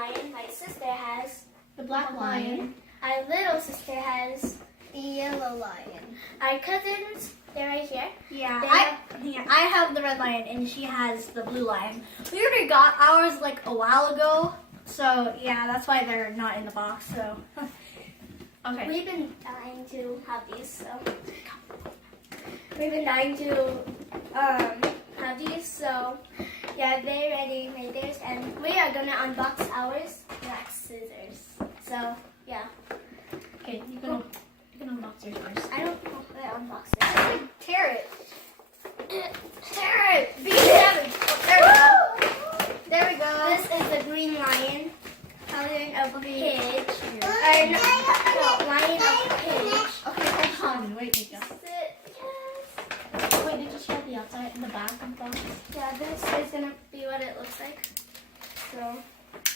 lion. My sister has The black lion. Our little sister has The yellow lion. our cousins. They're right here. Yeah, They I have the red lion and she has the blue lion. We already got ours like a while ago, so yeah, that's why they're not in the box. So okay. We've been dying to have these, so we've been dying to have these. So yeah, they already made theirs, and we are gonna unbox ours. Black scissors. So yeah, Okay, you can unbox yours first. I don't know how to unbox it. Tear it. Tear it. Be savage. Oh, there we go. There we go. This is the green lion. Lion of page. Here. Or no, lion of page. Okay, hold on. Wait, Mika. Yes. Wait, did you show the outside in the back of the box? Yeah, this is gonna be what it looks like. So.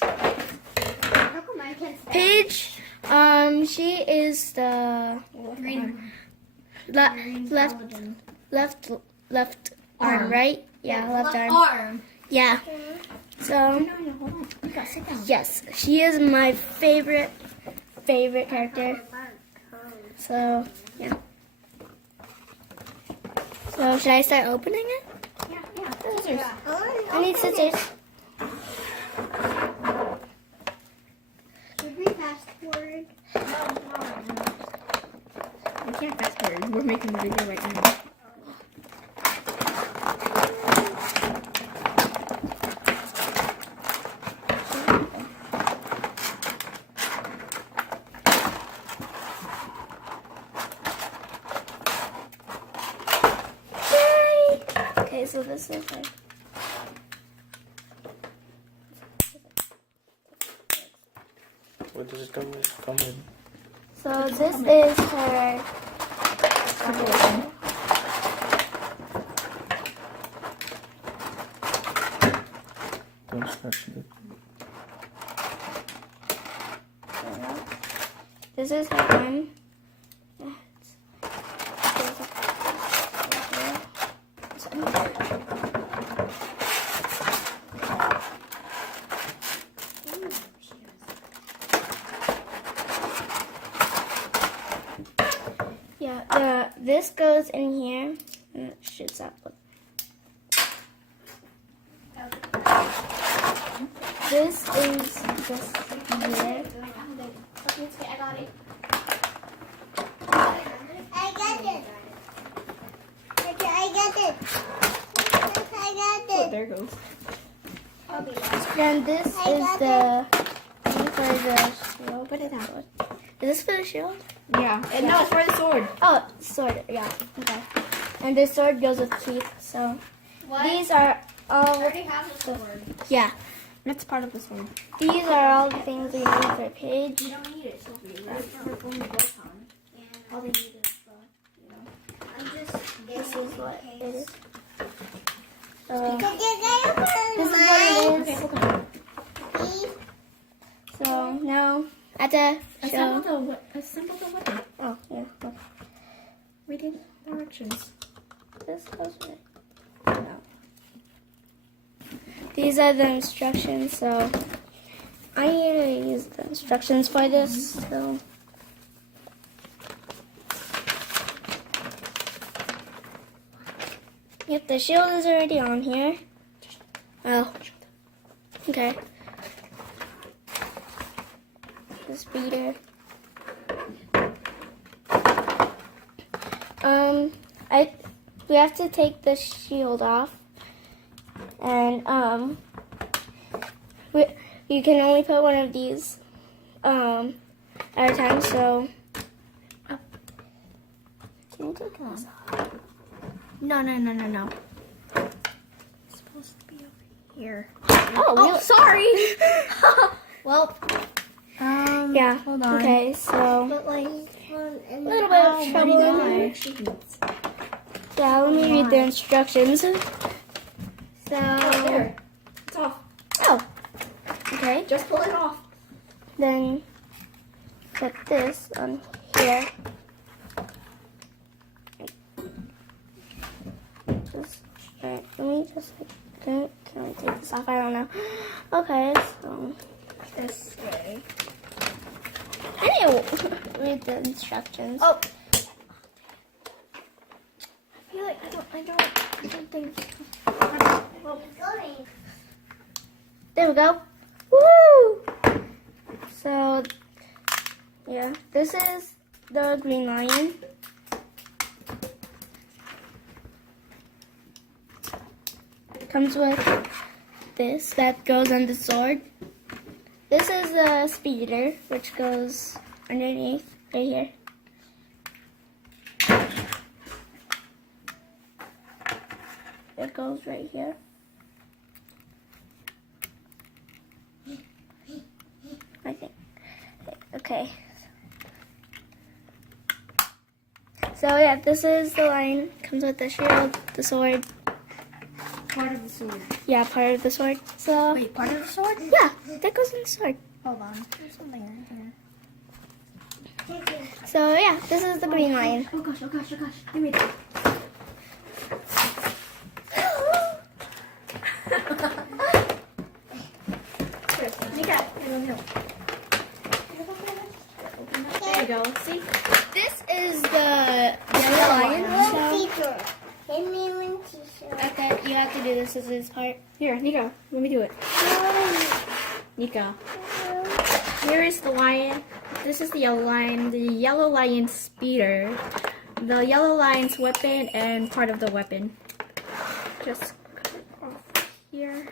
How come I can't stand? Paige, she is the Green. left arm, Arm. right? Yeah, left arm. arm. Yeah. So No, hold on. Mika, sit down. yes, she is my favorite character. So yeah. So should I start opening it? Yeah. Scissors. I need scissors. Should we fast forward? We can't fast forward. We're making the video right now. Yay! Okay, so this is like. What does it come with? So this is her. Don't scratch it. This is her arm. Yeah, this goes in here and it shoots out. This is just here. I got it. I got it. I got it. I got Oh, it. there goes. Then this is the thing for the shield. Put it out. Is this for the shield? Yeah. And no, it's for the sword. Oh, sword. Yeah. Okay. And the sword goes with teeth. So these are all. already have the sword. Yeah. That's part of the sword. These are all the things we need for Paige. You don't need it, Sophie. That's for going to Voltron. All they need is I'm just This is what it is. So, Because you're gonna put this is what it is. hold on. So now at the show. Assemble the weapon. Oh yeah. Look. Read the directions. This goes with. No. These are the instructions. So I usually use the instructions for this. So. Yep, the shield is already on here. Oh. Okay. The speeder. We have to take the shield off, and you can only put one of these at a time. So, can you take this off? No. It's supposed to be over here. Oh, Oh, sorry. Well, yeah. hold on. Okay, so But like, a little bit of trouble in there. Yeah, let me read the instructions. So, There. It's off. oh, okay. Just pull it off. Then put this on here. Just, alright, let me just like, can I take this off? I don't know. Okay, so read the instructions. Oh. I feel like I don't think. Well, There we go. Woo! So, yeah, this is the green lion. It comes with this that goes on the sword. This is the speeder, which goes underneath right here. It goes right here. I think. Okay. So yeah, this is the lion. Comes with the shield, the sword. part of the sword. Yeah, part of the sword. So Wait, part of the sword? yeah, that goes in the sword. Hold on. There's something right here. So yeah, this is the green lion. Oh gosh, oh gosh, oh gosh. Give me that. Nika, here. There you go. See? This is the yellow lion. So Teacher. Give me one teacher. okay, you have to do this part. Here, Nika, let me do it. Nika. Here is the lion. This is the yellow lion. The yellow lion's speeder. The yellow lion's weapon and part of the weapon. Just cut it off here.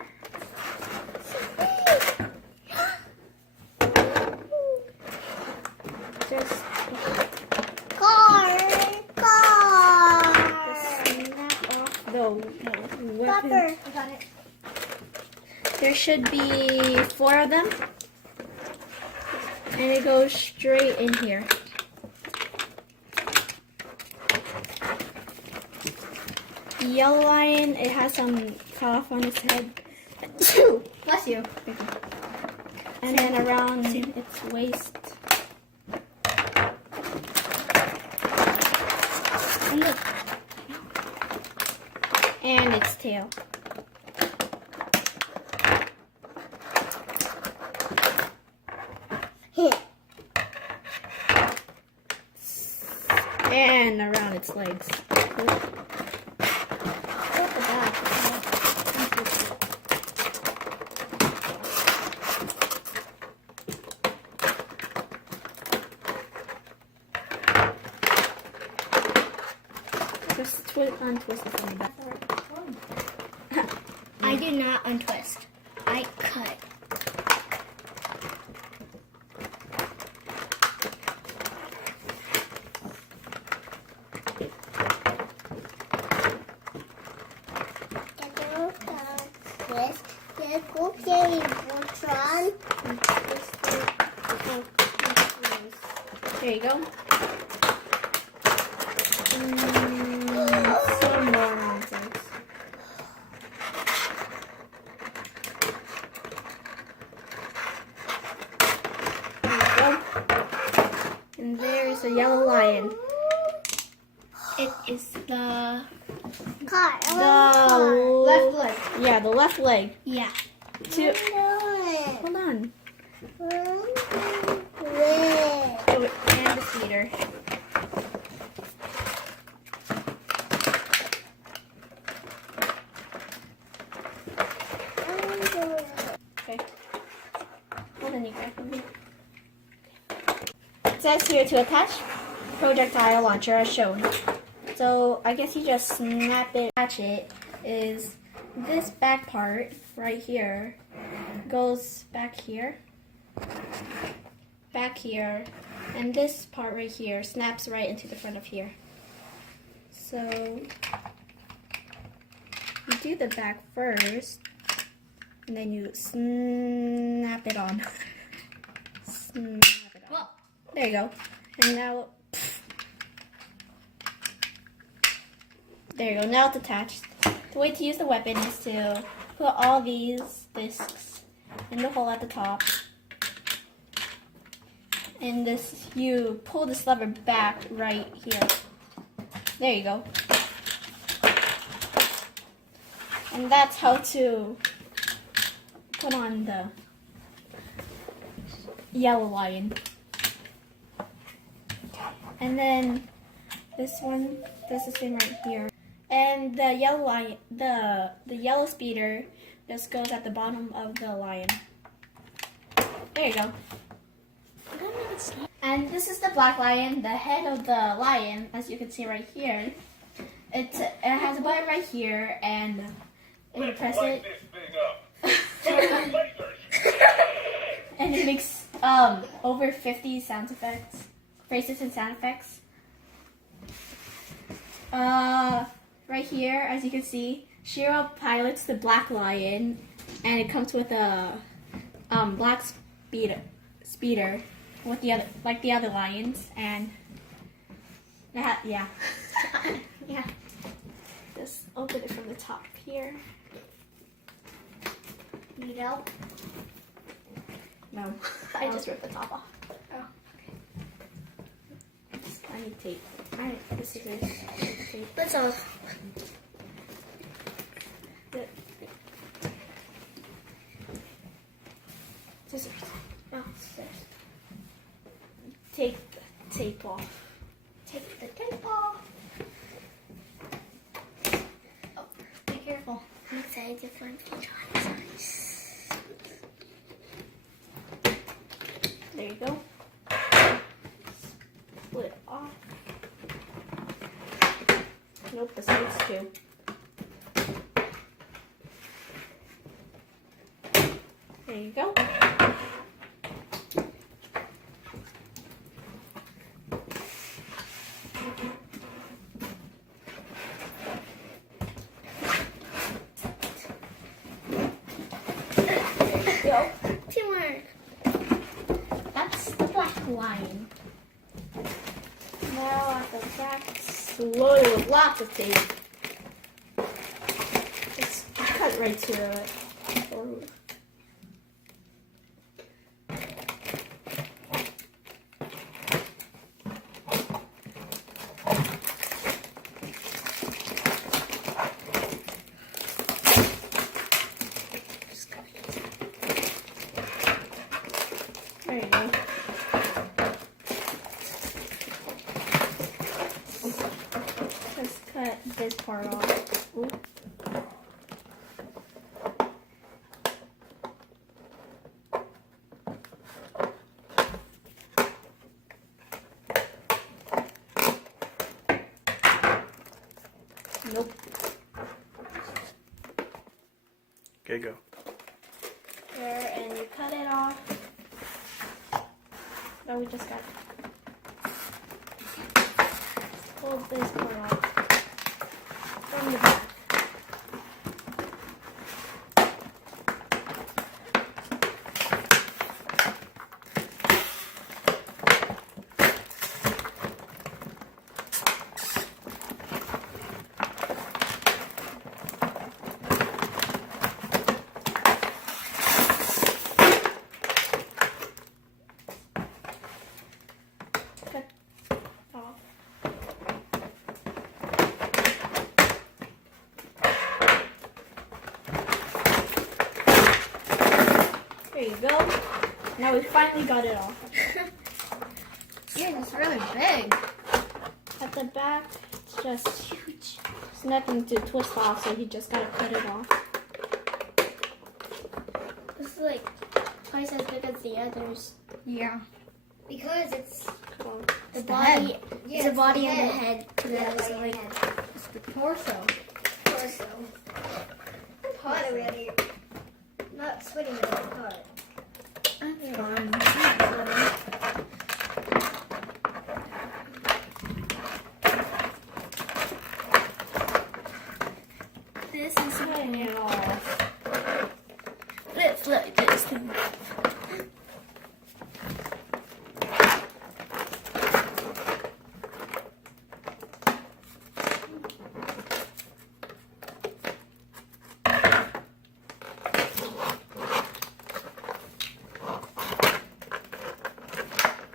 Just Car. snap off the weapon. Pepper. I got it. There should be 4 of them. And it goes straight in here. The yellow lion, it has some cough on its head. Bless you. And then around its waist. And look, And its tail. And around its legs. Just untwist it from the back. I do not untwist. I cut. Twist. Let's go play Voltron. There you go. Some more nonsense. There you go. And there's a yellow lion. It is the Car. The left leg. Yeah, the left leg. yeah. Hold on. Red. Oh, and the feeder. Okay. Hold on, you grab me. It says here to attach projectile launcher as shown. So I guess you just snap it. Attach it is this back part right here goes back here, and this part right here snaps right into the front of here. So you do the back first, and then you snap it on. Snap it on. There you go. And now, there you go. Now it's attached. The way to use the weapon is to put all these discs in the hole at the top. And this, you pull this lever back right here. There you go. And that's how to put on the yellow lion. And then this one does the same right here. And the yellow lion, the yellow speeder just goes at the bottom of the lion. There you go. And this is the black lion, the head of the lion, as you can see right here. It has a button right here, and if you press it, and it makes over 50 sound effects, phrases and sound effects. Right here, as you can see, Shiro pilots the black lion, and it comes with a black speeder with the other lions, and yeah. Yeah. Just open it from the top here. Need help? No, I just ripped the top off. Oh, I need tape. I need the scissors. Tape. that's all. Scissors. Oh, scissors. Take the tape off. Take the tape off. Oh, be careful. I'm excited to find Voltron. There you go. Split it off. Nope, the sides too. There you go. Go. Teamwork. That's the black lion. Now at the back, slowly with lots of tape. Just cut right to it. There you go. Just cut this part off. Ooh. Nope. Okay, go. There, and you cut it off. No, we just got it. Pull this part off from the back. Cut off. There you go. Now we finally got it off. Yeah, it's really big. At the back, it's just huge. There's nothing to twist off, so you just gotta cut it off. This is like twice as big as the others. Yeah. Because it's The the body, head. Yeah, the it's body the and the head. head. Yeah, It's like like head. it's the torso. Torso. I'm hot already. Not sweating, but I'm hot. That's fun. This is Cutting it off. it's like this.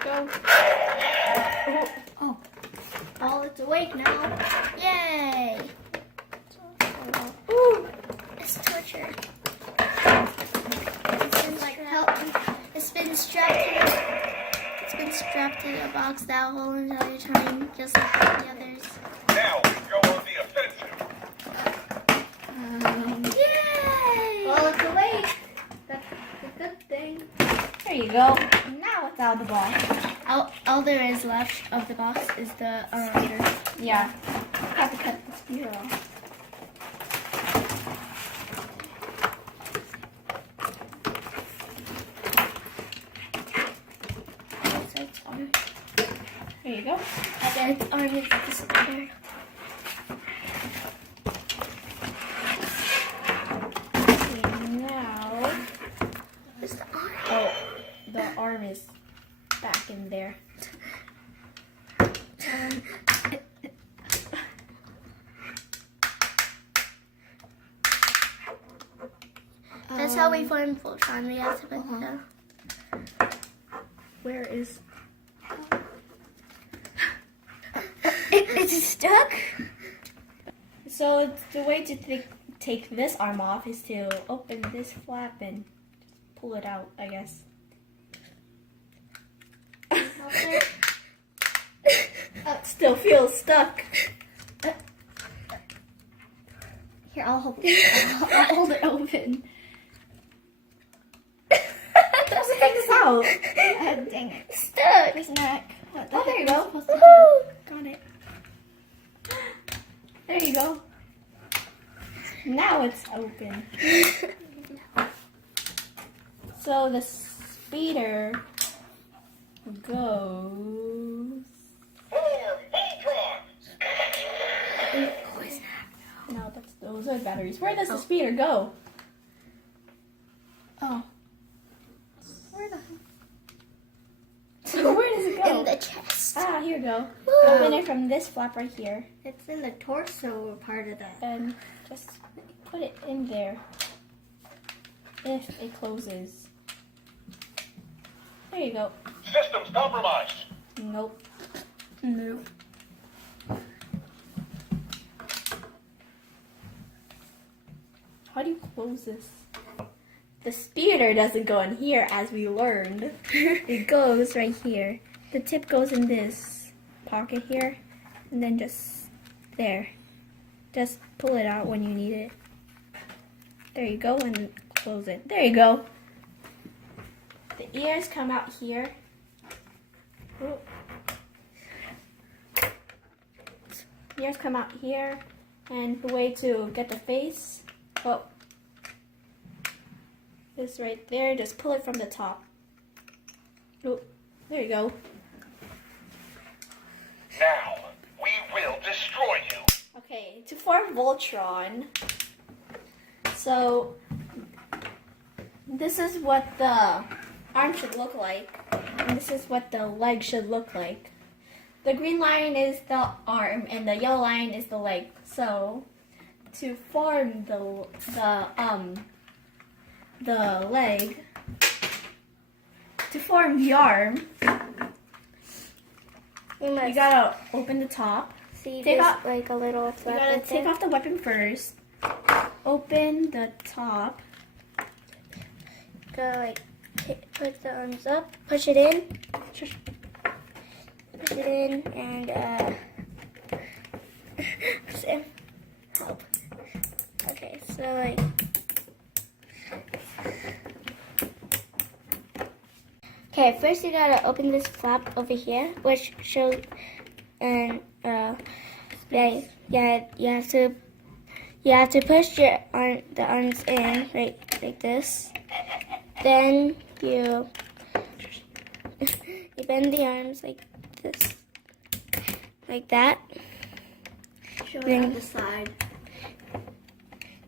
Go. Oh, all it's awake now. Yay! Ooh. It's torture. It's been like help. It's been strapped. It's been strapped strap to the box that whole entire time, just like the others. Now we go on the offensive. Yay! Well, it's awake. That's a good thing. There you go. Now it's out of the box. All there is left of the box is the Yeah. Have to cut the spear off. There you go. And its arm is disappeared. Okay, now. Where's the arm? Oh, the arm is back in there. That's how we form Voltron. We have to put the... Where is? It's stuck? So the way to take this arm off is to open this flap and pull it out, I guess. Still feels stuck. Here, I'll hold it. I'll hold it open. Just take this out. Dang it. Stuck! His neck. What the Oh, there heck you am I go. supposed to do? Got it. There you go. Now it's open. So the speeder goes. Form Voltrons. No, those are batteries. Where does the speeder go? Oh. Where the Where does it go? In the chest. Ah, here you go. Open it from this flap right here. It's in the torso part of that. And just put it in there. If it closes. There you go. Systems compromised. Nope. No. How do you close this? The speeder doesn't go in here as we learned. It goes right here. The tip goes in this pocket here. And then just there. Just pull it out when you need it. There you go, and close it. There you go. The ears come out here. Ooh. Ears come out here. And the way to get the face, oh, this right there, just pull it from the top. Oh, there you go. Now we will destroy you. Okay, to form Voltron, so this is what the arm should look like, and this is what the leg should look like. The green lion is the arm, and the yellow lion is the leg. So to form the leg, to form the arm, You must you gotta open the top. see take this off- like a little You flap gotta right take there. off the weapon first. Open the top. Gotta like put the arms up, push it in, and so, help. Okay, so like. Okay, first you gotta open this flap over here, which shows, and you have to push the arms in right like this. Then you bend the arms like this, like that. Show it Then- on the side.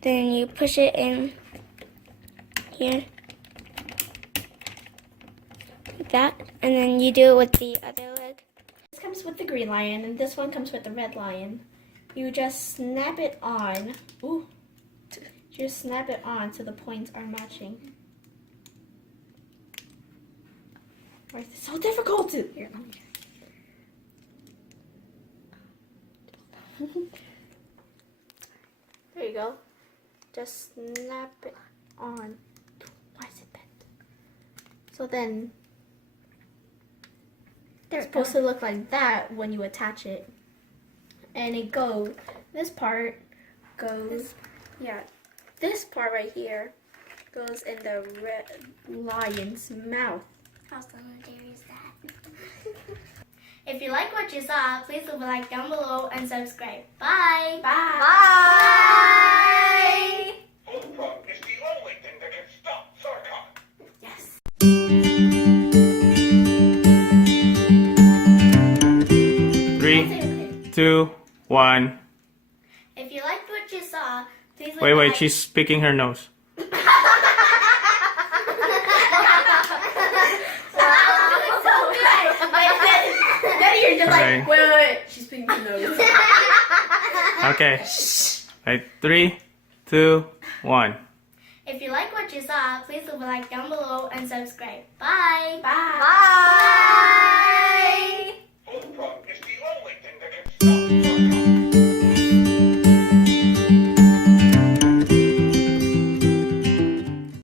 Then you push it in here, like that, and then you do it with the other leg. This comes with the green lion, and this one comes with the red lion. You just snap it on. Ooh. Just snap it on so the points are matching. Why is this so difficult to... Here, let me There you go. Just snap it on. Why is it bent? So then It's supposed to look like that when you attach it. And it goes, this part goes, yeah, this part right here goes in the red lion's mouth. How solitary is that? If you like what you saw, please leave a like down below and subscribe. Bye. Bye. Bye. Voltron is the only thing that can stop Sarkon. Yes. 3, 2, 1. If you liked what you saw, please leave Wait, a wait, like. she's picking her nose. Then you're just Okay. like, wait. She's picking her nose. Okay. Wait, 3, 2, 1. If you like what you saw, please leave a like down below and subscribe. Bye. Bye. Bye. Voltron is the only thing that can stop